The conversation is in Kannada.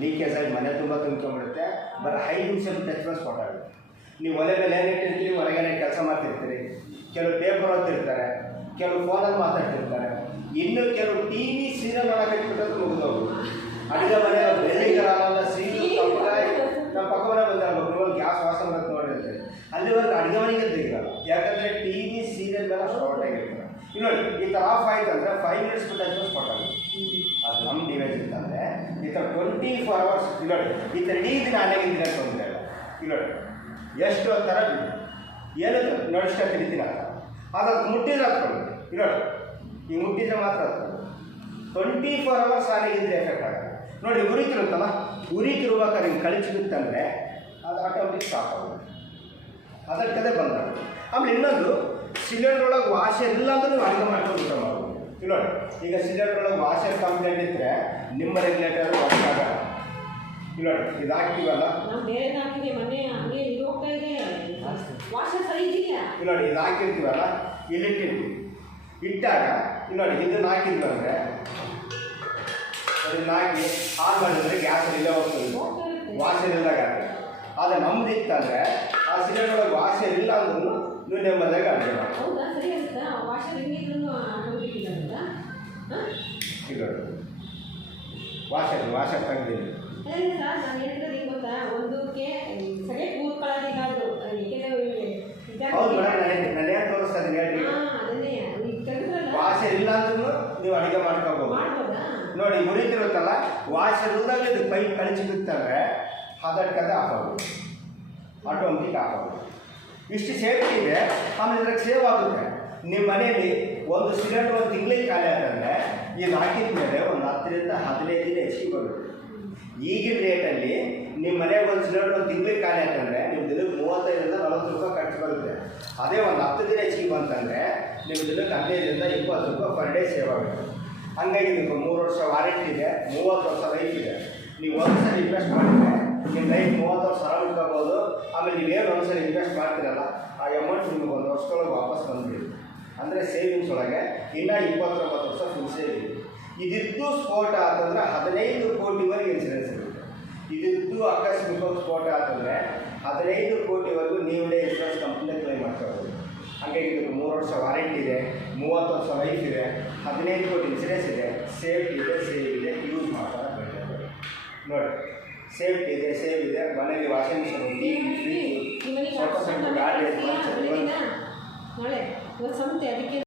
ಲೀಕೇಜ್ ಆಗಿ ಮನೆ ತುಂಬ ತುಂಬ್ಕೊಂಡ್ಬಿಡುತ್ತೆ. ಬರೀ ಐದು ನಿಮಿಷ ಟಚ್ ಮೇಲೆ ಸ್ಪಾಟ್ ಆಗುತ್ತೆ. ನೀವು ಒಲೆ ಮೇಲೆ ಏನಿಟ್ಟಿರ್ತೀರಿ ಹೊರಗಡೆ ಕೆಲಸ ಮಾಡ್ತಿರ್ತೀರಿ? ಕೆಲವು ಪೇಪರ್ ಓದ್ತಿರ್ತಾರೆ, ಕೆಲವು ಫೋನಲ್ಲಿ ಮಾತಾಡ್ತಿರ್ತಾರೆ. ಇನ್ನು ಕೆಲವು ಟಿ ವಿ ಸೀರಿಯಲ್ ನೋಡೋಕೆ ಇಟ್ಬಿಟ್ಟದ್ದು ಮುಗಿದೋಗು ಅಡುಗೆ ಮನೆ ಬೆಳ್ಳಿಗರಲ್ಲ ಸೀರಿಯಲ್ ನಮ್ಮ ಪಕ್ಕ ಮನೆ ಬಂದಾಗ ಮಕ್ಕಳು ಗ್ಯಾಸ್ ವಾಸ ಬರುತ್ತೆ ಅಲ್ಲಿ ಅಲ್ಲಿವರೆಗೂ ಅಡುಗೆ ಮನೆಗೆ ತೆಗಿರಲ್ಲ ಯಾಕಂದರೆ ಟಿ ವಿ ಸೀರಿಯಲ್ ಮೇಲೆ ಸ್ಪಾಟ್ ಆಗಿರ್ತಾರೆ. ನೋಡಿ, ಈ ಥರ ಆಫ್ ಆಯ್ತು ಅಂದರೆ ಫೈವ್ ಮಿನಿಟ್ಸ್ ಬಿಟ್ಟು ಸ್ಪಾಟ್ ಆಗುತ್ತೆ ಅದು ನಮ್ಮ ಡಿವೈಸ್ ಇತ್ತಂದರೆ ಈ ಥರ ಟ್ವೆಂಟಿ ಫೋರ್ ಅವರ್ಸ್ ಇಲ್ಲಿ ನೋಡಿ ಈ ಥರ ಇಡೀ ದಿನ ಅಲ್ಲಿಗೆ ದಿನ ತೊಂದರೆ ಇಲ್ಲ ಇಲ್ಲಿ ನೋಡಿ ಎಷ್ಟು ಥರ ಏನು ನೋಡಿಷ್ಟ ತಿಳಿತೀನಿ ಅಂತ ಅದು ಮುಟ್ಟಿದ್ರೆ ಹತ್ಕೊಂಡು ಇಲ್ಲಿ ನೋಡಿ ಈ ಮುಟ್ಟಿದ್ರೆ ಮಾತ್ರ ಟ್ವೆಂಟಿ ಫೋರ್ ಅವರ್ಸ್ ಆನೆಗಿದ್ರೆ ಎಫೆಕ್ಟ್ ಆಗುತ್ತೆ. ನೋಡಿ ಉರಿತಿರುತ್ತಲ್ಲ ಉರಿತಿರುವಾಗ ನಿಮ್ಗೆ ಕಳಿಸಿರುತ್ತಂದರೆ ಅದು ಆಟೋಮೆಟಿಕ್ ಸ್ಟಾಪ್ ಆಗುತ್ತೆ. ಅದಕ್ಕದೇ ಬಂದ. ಆಮೇಲೆ ಇನ್ನೊಂದು ಸಿಲಿಂಡರ್ ಒಳಗೆ ವಾಶ್ ಇಲ್ಲ ಅಂದ್ರೆ ನೀವು ಅಡುಗೆ ಮಾಡ್ಕೊಂಡು ಊಟ ಮಾಡ್ಬೋದು. ಇಲ್ಲಿ ನೋಡಿ ಈಗ ಸಿಲಿಂಡರ್ ಒಳಗೆ ವಾಷರ್ ಕಂಪ್ಲೇಂಟ್ ಇದ್ದರೆ ನಿಮ್ಮ ರೆಗ್ಯುಲೇಟರ್ ಇಲ್ಲಿ ಇದು ಹಾಕ್ತೀವಲ್ಲ ನಾವು ಬೇರೆ ಹಾಕಿದೆ? ಮನೆ ಹಂಗೆ ಹೋಗ್ತಾ ಇದೆ. ವಾಸ ಸರಿ ಇದೆಯಾ? ಇಲ್ಲಿ ಇದು ಹಾಕಿರ್ತೀವಲ್ಲ? ಇಲ್ಲಿಟ್ಟಿರ್ತೀವಿ ಇಟ್ಟಾಗ ಇಲ್ಲ ನೋಡಿ ಇದನ್ನ ಹಾಕಿದ್ವಿ ಅಂದರೆ ಅದನ್ನ ಹಾಕಿ ಆನ್ ಮಾಡಿದ್ರೆ ಗ್ಯಾಸ್ ಇಲ್ಲೇ ಹೋಗ್ತದೆ. ವಾಸನೆ ಇಲ್ದಾಗ ಆದರೆ ನಮ್ದು ಇತ್ತಂದ್ರೆ ಆ ಸಿಲಿಂಡರ್ ಒಳಗೆ ವಾಸನೆ ಇಲ್ಲ ಅಂದ್ರೂ ನೀವು ನೆಮ್ಮದಿಯಾಗಿ ಮಾಡಿ ಹೌದಾ? ಸರಿ ಇಲ್ಲ. ವಾಷರ್ ವಾಷರ್ ಏಕೆಂದರೆ ಹೌದು ಮೇಡಮ್ ನನಗೆ ಹೇಳಿ ವಾಷರ್ ಇಲ್ಲ ಅಂದ್ರೂ ನೀವು ಅಡುಗೆ ಮಾಡ್ಕೋಬೋದು. ನೋಡಿ ಮುರಿತಿರುತ್ತಲ್ಲ ವಾಷರ್ ಇಲ್ಲದಲ್ಲಿ ಇದು ಪೈಪ್ ಕಳಿಸಿ ಬಿತ್ತಂದ್ರೆ ಹದಡ್ಕದೆ ಹಾಕೋದು ಆಟೋಮೆಟಿಕ್ ಹಾಕೋದು ಇಷ್ಟು ಸೇಫ್ಟಿ ಇದೆ ಆಮೇಲೆ ಇದ್ರಾಗ ಸೇವ್ ಆಗುತ್ತೆ. ನಿಮ್ಮ ಮನೆಯಲ್ಲಿ ಒಂದು ಸಿಲಿಂಡರ್ ಒಂದು ತಿಂಗಳಿಗೆ ಖಾಲಿ ಆತಂದ್ರೆ ಇದು ಹಾಕಿದ ಮೇಲೆ ಒಂದು ಹತ್ತರಿಂದ ಹದಿನೈದು ದಿನ ಹೆಚ್ಚಿಗೆ ಬರುತ್ತೆ ಈಗಿನ ರೇಟಲ್ಲಿ ನಿಮ್ಮ ಮನೆಗೆ ಒಂದು ಸಿಲಿಂಡರ್ ಒಂದು ತಿಂಗಳಿಗೆ ಖಾಲಿ ಆತಂದ್ರೆ ನಿಮ್ಮ ದಿನಕ್ಕೆ ಮೂವತ್ತೈದರಿಂದ ನಲವತ್ತು ರೂಪಾಯಿ ಖರ್ಚು ಬರುತ್ತೆ. ಅದೇ ಒಂದು ಹತ್ತು ದಿನ ಹೆಚ್ಚಿಗೆ ಬಂತಂದರೆ ನಿಮ್ಮ ದಿನಕ್ಕೆ ಹದಿನೈದರಿಂದ ಇಪ್ಪತ್ತು ರೂಪಾಯಿ ಪರ್ ಡೇ ಸೇವ್ ಆಗುತ್ತೆ. ಹಂಗಾಗಿ ನಿಮಗೆ ಮೂರು ವರ್ಷ ವಾರಂಟಿ ಇದೆ, ಮೂವತ್ತು ವರ್ಷ ಲೈಫ್ ಇದೆ. ನೀವು ಒಂದು ಸಲ ಇನ್ವೆಸ್ಟ್ ಮಾಡಿದ್ರೆ ನಿಮ್ಮ ಲೈಫ್ ಮೂವತ್ತು ವರ್ಷ ಆರಾಮ್ ಆಗ್ಬೋದು ಆಮೇಲೆ ನೀವೇನು ಒಂದು ಸಲ ಇನ್ವೆಸ್ಟ್ ಮಾಡ್ತೀರಲ್ಲ, ಆ ಅಮೌಂಟ್ ನಿಮ್ಗೆ ಒಂದು ವರ್ಷದೊಳಗೆ ವಾಪಸ್ ಬಂದ್ಬಿಡುತ್ತೆ. ಅಂದರೆ ಸೇವಿಂಗ್ಸ್ ಒಳಗೆ ಇನ್ನೂ ಇಪ್ಪತ್ತೊಂಬತ್ತು ವರ್ಷ ಫುಲ್ ಸೇವಿಂಗ್ ಇದಿದ್ದು ಸ್ಫೋಟ ಆತಂದ್ರೆ ಹದಿನೈದು ಕೋಟಿವರೆಗೆ ಇನ್ಸೂರೆನ್ಸ್ ಇರುತ್ತೆ. ಇದಿದ್ದು ಆಕಸ್ಮಿಕವಾಗಿ ಸ್ಫೋಟ ಆತಂದರೆ ಹದಿನೈದು ಕೋಟಿವರೆಗೂ ನೀವೇ ಇನ್ಸೂರೆನ್ಸ್ ಕಂಪ್ನಿ ಕ್ಲೈಮ್ ಮಾಡ್ಕೋಬೋದು. ಹಾಗಾಗಿ ಇದಕ್ಕೆ ಮೂರು ವರ್ಷ ವಾರಂಟಿ ಇದೆ ಮೂವತ್ತು ವರ್ಷ ಲೈಫ್ ಇದೆ, ಹದಿನೈದು ಕೋಟಿ ಇನ್ಸೂರೆನ್ಸ್ ಇದೆ ಸೇಫ್ಟಿ ಇದೆ ಸೇಫ್ ಇದೆ ಯೂಸ್ ಮಾಡ್ತಾರೆ ನೋಡಿ. ಸೇಫ್ಟಿ ಇದೆ ಸೇವ್ ಇದೆ. ಮನೆಯಲ್ಲಿ washing machine T V fridge ಸ್ವಲ್ಪ ಗಾಡಿ ನಾಳೆ ಇವತ್ತು ಸಂತೆ ಅದಕ್ಕೆ